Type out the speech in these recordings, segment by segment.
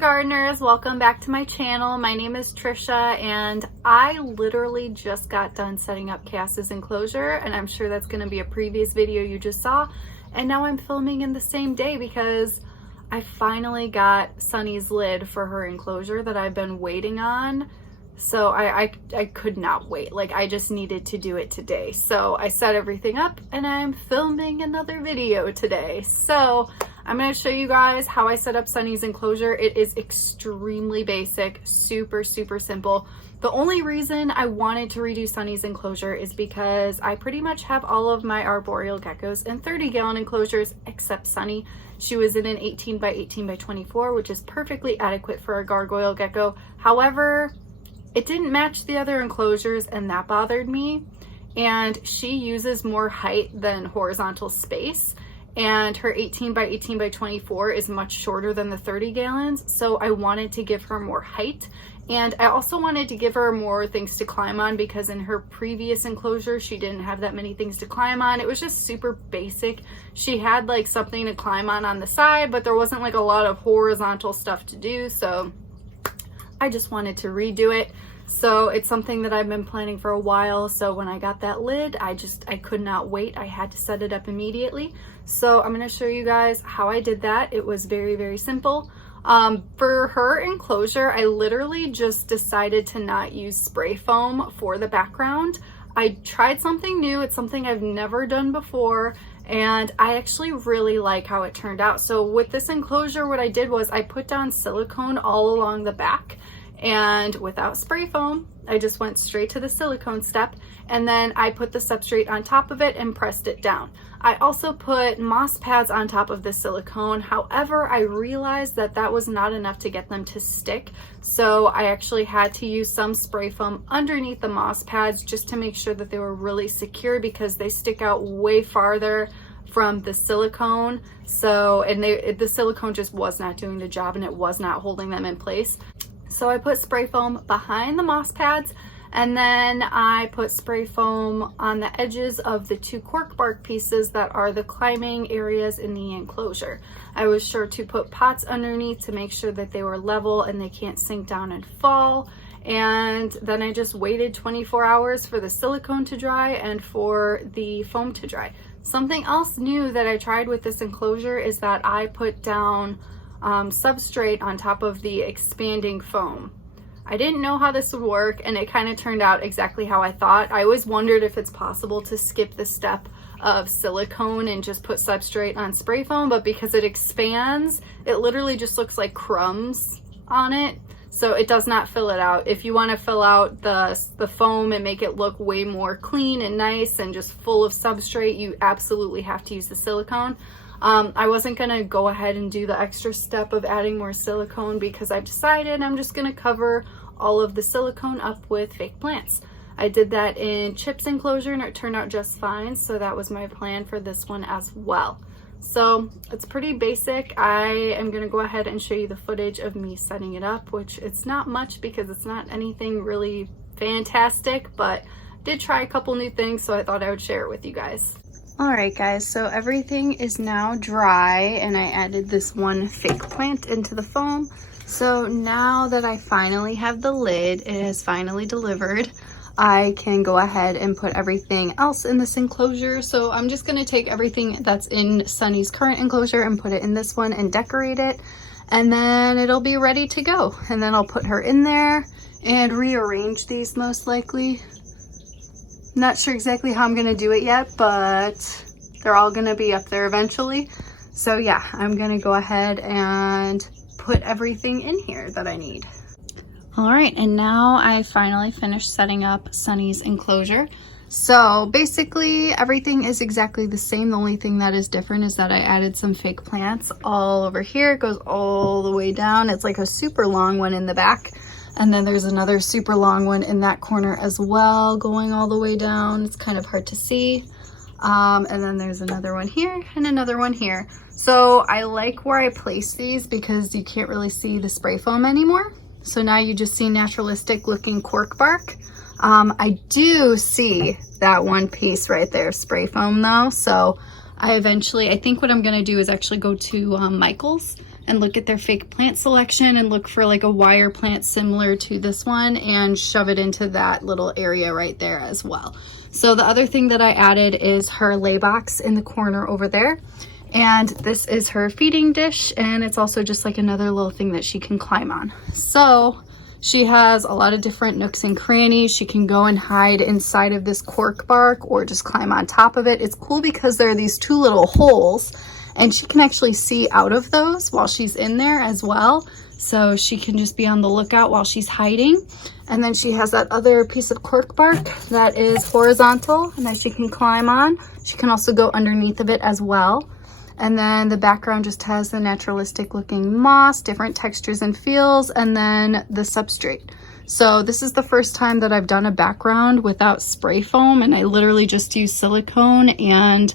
gardeners, welcome back to my channel. My name is Trisha and I literally just got done setting up Cass's enclosure, and I'm sure that's going to be a previous video you just saw, and now I'm filming in the same day because I finally got Sunny's lid for her enclosure that I've been waiting on. So I could not wait. Like, I just needed to do it today. So I set everything up and I'm filming another video today. So I'm going to show you guys how I set up Sunny's enclosure. It is extremely basic, super simple. The only reason I wanted to redo Sunny's enclosure is because I pretty much have all of my arboreal geckos in 30-gallon enclosures except Sunny. She was in an 18 by 18 by 24, which is perfectly adequate for a gargoyle gecko. However, it didn't match the other enclosures and that bothered me. And she uses more height than horizontal space. And her 18 by 18 by 24 is much shorter than the 30 gallons. So I wanted to give her more height. And I also wanted to give her more things to climb on because in her previous enclosure, she didn't have that many things to climb on. It was just super basic. She had like something to climb on the side, but there wasn't like a lot of horizontal stuff to do. So I just wanted to redo it. So it's something that I've been planning for a while. So when I got that lid, I could not wait. I had to set it up immediately. So I'm going to show you guys how I did that. It was very simple. For her enclosure, I literally just decided to not use spray foam for the background. I tried something new. It's something I've never done before, and I actually really like how it turned out. So with this enclosure, what I did was I put down silicone all along the back, and without spray foam, I just went straight to the silicone step, and then I put the substrate on top of it and pressed it down. I also put moss pads on top of the silicone. However, I realized that that was not enough to get them to stick. So I actually had to use some spray foam underneath the moss pads just to make sure that they were really secure because they stick out way farther from the silicone. So, and the silicone just was not doing the job and it was not holding them in place. So I put spray foam behind the moss pads, and then I put spray foam on the edges of the two cork bark pieces that are the climbing areas in the enclosure. I was sure to put pots underneath to make sure that they were level and they can't sink down and fall. And then I just waited 24 hours for the silicone to dry and for the foam to dry. Something else new that I tried with this enclosure is that I put down substrate on top of the expanding foam. I didn't know how this would work, and it kind of turned out exactly how I thought. I always wondered if it's possible to skip the step of silicone and just put substrate on spray foam, but because it expands, it literally just looks like crumbs on it. So it does not fill it out. If you want to fill out the foam and make it look way more clean and nice and just full of substrate, you absolutely have to use the silicone. I wasn't going to go ahead and do the extra step of adding more silicone because I decided I'm just going to cover all of the silicone up with fake plants. I did that in Chip's enclosure and it turned out just fine. So that was my plan for this one as well. So it's pretty basic. I am going to go ahead and show you the footage of me setting it up, which it's not much because it's not anything really fantastic, but did try a couple new things. So I thought I would share it with you guys. Alright guys, so everything is now dry and I added this one fake plant into the foam. So now that I finally have the lid, it has finally delivered, I can go ahead and put everything else in this enclosure. So I'm just going to take everything that's in Sunny's current enclosure and put it in this one and decorate it. And then it'll be ready to go. And then I'll put her in there and rearrange these most likely. Not sure exactly how I'm going to do it yet, but they're all going to be up there eventually. So yeah, I'm going to go ahead and put everything in here that I need. All right, and now I finally finished setting up Sunny's enclosure. So basically everything is exactly the same. The only thing that is different is that I added some fake plants all over here. It goes all the way down. It's like a super long one in the back. And then there's another super long one in that corner as well, going all the way down. It's kind of hard to see. And then there's another one here and another one here. So I like where I place these because you can't really see the spray foam anymore. So now you just see naturalistic looking cork bark. I do see that one piece right there, spray foam though. So I think what I'm gonna do is actually go to Michael's and look at their fake plant selection and look for like a wire plant similar to this one and shove it into that little area right there as well. So the other thing that I added is her lay box in the corner over there. And this is her feeding dish, and it's also just like another little thing that she can climb on. So she has a lot of different nooks and crannies. She can go and hide inside of this cork bark or just climb on top of it. It's cool because there are these two little holes and she can actually see out of those while she's in there as well. So she can just be on the lookout while she's hiding. And then she has that other piece of cork bark that is horizontal and that she can climb on. She can also go underneath of it as well. And then the background just has the naturalistic looking moss, different textures and feels, and then the substrate. So this is the first time that I've done a background without spray foam, and I literally just use silicone and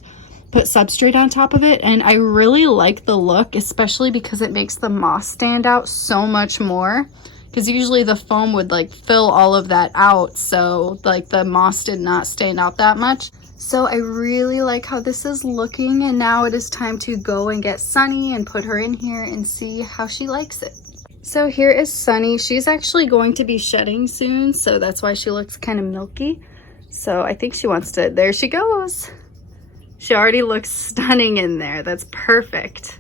put substrate on top of it. And I really like the look, especially because it makes the moss stand out so much more. Because usually the foam would like fill all of that out, so like the moss did not stand out that much. So I really like how this is looking, and now it is time to go and get Sunny and put her in here and see how she likes it. So here is Sunny. She's actually going to be shedding soon, so that's why she looks kind of milky. So I think she wants to, there she goes. She already looks stunning in there. That's perfect.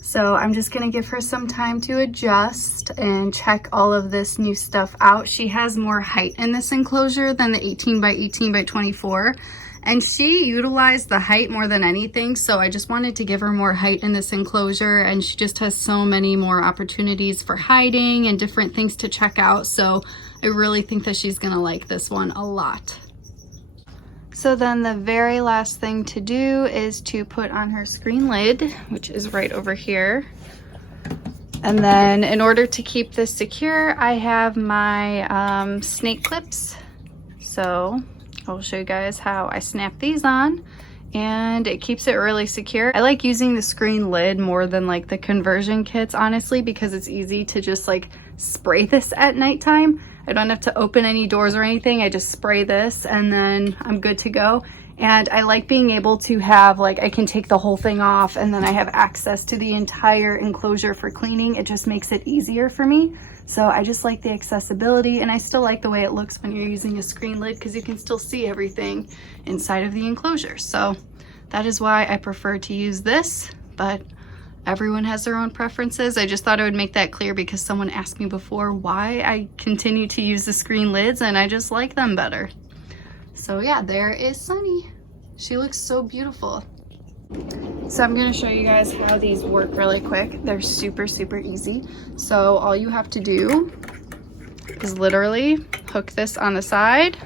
So I'm just gonna give her some time to adjust and check all of this new stuff out. She has more height in this enclosure than the 18 by 18 by 24. And she utilized the height more than anything. So I just wanted to give her more height in this enclosure, and she just has so many more opportunities for hiding and different things to check out. So I really think that she's gonna like this one a lot. So then the very last thing to do is to put on her screen lid, which is right over here. And then in order to keep this secure, I have my snake clips. So I'll show you guys how I snap these on, and it keeps it really secure. I like using the screen lid more than like the conversion kits, honestly, because it's easy to just like spray this at nighttime. I don't have to open any doors or anything. I just spray this and then I'm good to go. And I like being able to have, like, I can take the whole thing off and then I have access to the entire enclosure for cleaning. It just makes it easier for me. So I just like the accessibility, and I still like the way it looks when you're using a screen lid because you can still see everything inside of the enclosure. So that is why I prefer to use this, but everyone has their own preferences. I just thought I would make that clear because someone asked me before why I continue to use the screen lids, and I just like them better. So yeah, there is Sunny. She looks so beautiful. So I'm gonna show you guys how these work really quick. They're super, super easy. So all you have to do is literally hook this on the side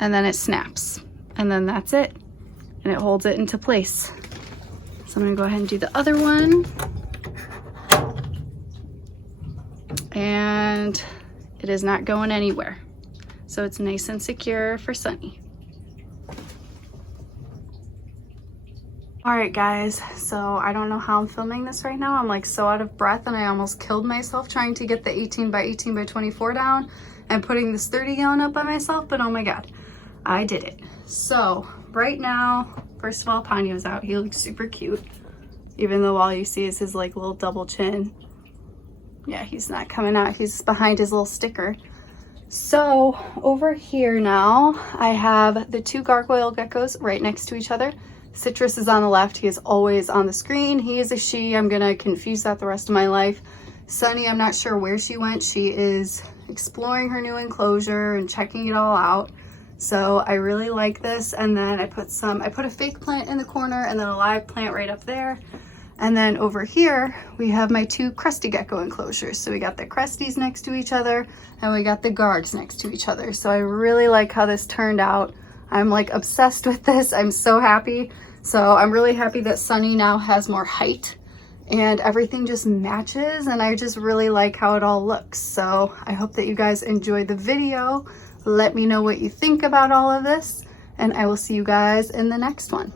and then it snaps. And then that's it. And it holds it into place. So I'm gonna go ahead and do the other one. And it is not going anywhere. So it's nice and secure for Sunny. All right, guys, so I don't know how I'm filming this right now. I'm like so out of breath and I almost killed myself trying to get the 18 by 18 by 24 down and putting this 30 gallon up by myself, but oh my God, I did it. So right now, first of all, Ponyo's out. He looks super cute, even though all you see is his like little double chin. Yeah, he's not coming out. He's behind his little sticker. So over here now, I have the two gargoyle geckos right next to each other. Citrus is on the left. He is always on the screen. He is a she. I'm gonna confuse that the rest of my life. Sunny, I'm not sure where she went. She is exploring her new enclosure and checking it all out. So I really like this. And then I put a fake plant in the corner and then a live plant right up there. And then over here, we have my two crusty gecko enclosures. So we got the crusties next to each other and we got the gargs next to each other. So I really like how this turned out. I'm like obsessed with this. I'm so happy. So I'm really happy that Sunny now has more height and everything just matches, and I just really like how it all looks. So I hope that you guys enjoyed the video. Let me know what you think about all of this, and I will see you guys in the next one.